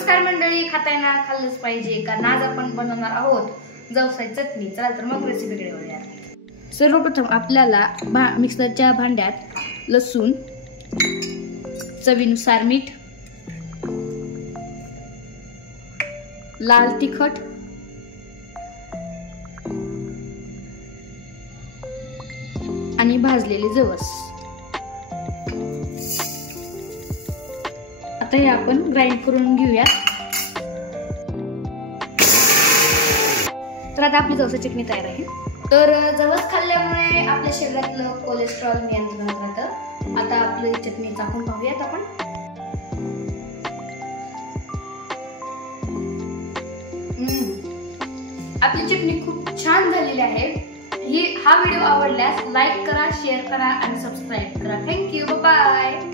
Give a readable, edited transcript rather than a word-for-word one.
नमस्कार मंडळी, खाताना खाल्लंच पाहिजे कारण आज आपण बनवणार आहोत जवसाची चटणी। चला तर मग रेसिपीकडे वळूया। सर्वप्रथम आपल्याला मिक्सरच्या भांड्यात लसूण, चवीनुसार मीठ, लाल तिखट, आणि भाजलेले जवस आता हे आपण ग्राइंड करून घेऊया। तर आता आपली जवसाची चटणी तयार आहे। तर जवस खाल्ल्यामुळे आपल्या शरीरातलं कोलेस्ट्रॉल नियंत्रणात राहतं। आता आपली चटणी चाखून पाहूयात आपण। आपली चटणी खूप छान झालेली आहे। हा व्हिडिओ आवडल्यास लाईक करा, शेअर करा आणि सबस्क्राईब करा। Thank you, bye bye.